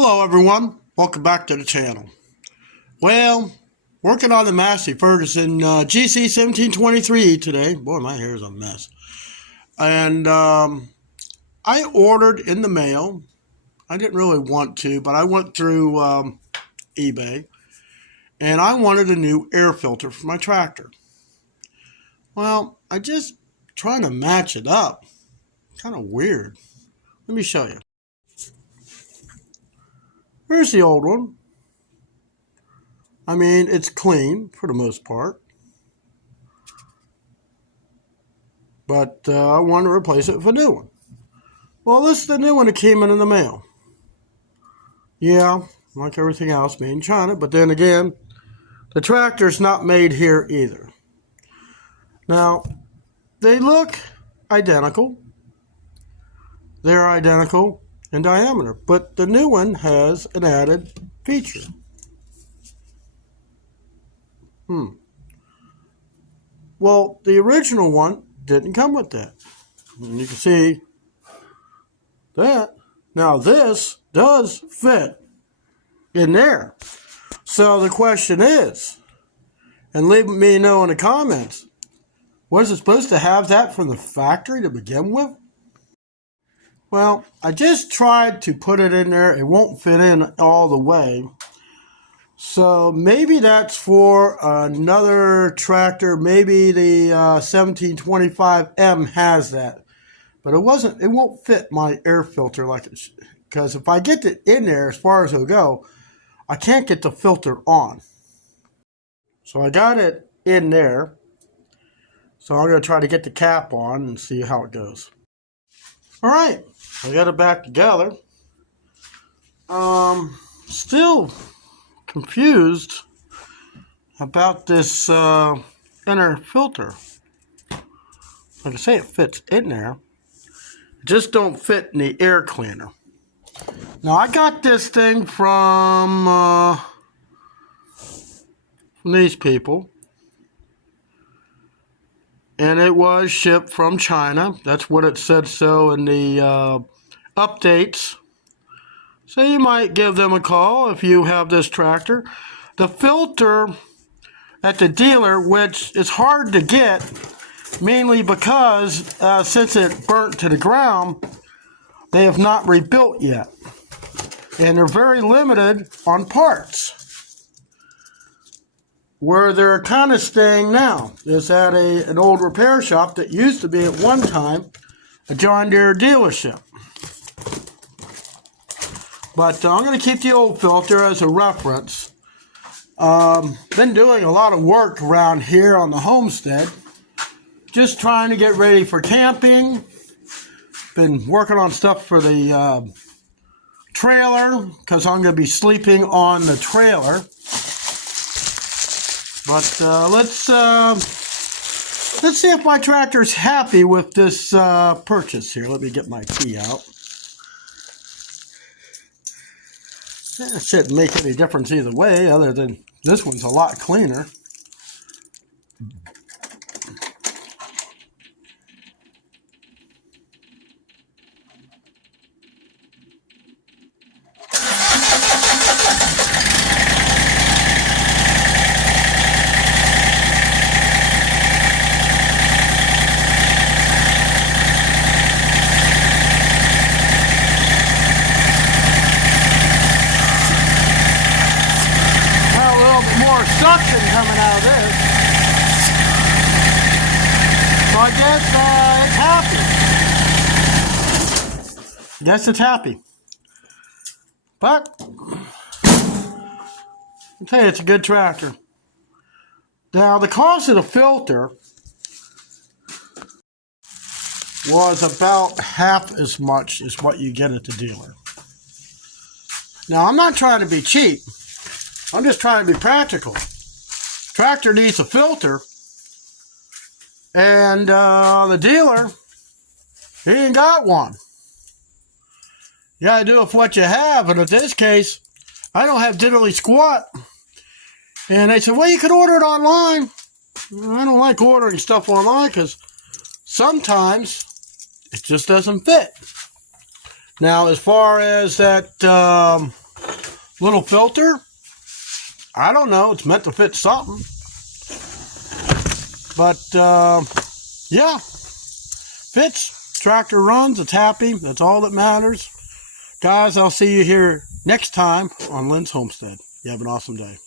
Hello everyone, welcome back to the channel. Well, working on the Massey Ferguson gc1723e today. Boy, my hair is a mess. And I ordered in the mail. I didn't really want to, but I went through eBay. And I wanted a new air filter for my tractor. Well, I just trying to match it up. Kind of weird. Let me show you. Here's the old one. I mean, it's clean for the most part. But I wanted to replace it with a new one. Well, this is the new one that came in the mail. Yeah, like everything else, made in China. But then again, the tractor's not made here either. Now, they look identical. They're identical in diameter, but the new one has an added feature. Well, the original one didn't come with that. And you can see that. Now this does fit in there. So the question is, and leave me know in the comments, was it supposed to have that from the factory to begin with? Well, I just tried to put it in there. It won't fit in all the way. So maybe that's for another tractor. Maybe the 1725M has that. But it won't fit my air filter like it should. Because if I get it in there as far as it'll go, I can't get the filter on. So I got it in there. So I'm going to try to get the cap on and see how it goes. All right, I got it back together. Still confused about this inner filter. Like I say, it fits in there. It just don't fit in the air cleaner. Now I got this thing from these people. And it was shipped from China. That's what it said so in the updates. So you might give them a call if you have this tractor. The filter at the dealer, which is hard to get, mainly because since it burnt to the ground, they have not rebuilt yet. And they're very limited on parts. Where they're kind of staying now is at an old repair shop that used to be at one time a John Deere dealership. But I'm going to keep the old filter as a reference. Been doing a lot of work around here on the homestead. Just trying to get ready for camping. Been working on stuff for the trailer because I'm going to be sleeping on the trailer. But let's see if my tractor's happy with this purchase here. Let me get my key out. It shouldn't make any difference either way, other than this one's a lot cleaner. Suction coming out of this. So I guess it's happy. Guess it's happy. But I'll tell you, it's a good tractor. Now the cost of the filter was about half as much as what you get at the dealer. Now I'm not trying to be cheap. I'm just trying to be practical. Tractor needs a filter, and the dealer, he ain't got one. You gotta do with what you have, and in this case, I don't have diddly squat. And they said, well, you could order it online. I don't like ordering stuff online because sometimes it just doesn't fit. Now, as far as that Little filter. I don't know. It's meant to fit something. But, yeah. Fits. Tractor runs. It's happy. That's all that matters. Guys, I'll see you here next time on Lynn's Homestead. You have an awesome day.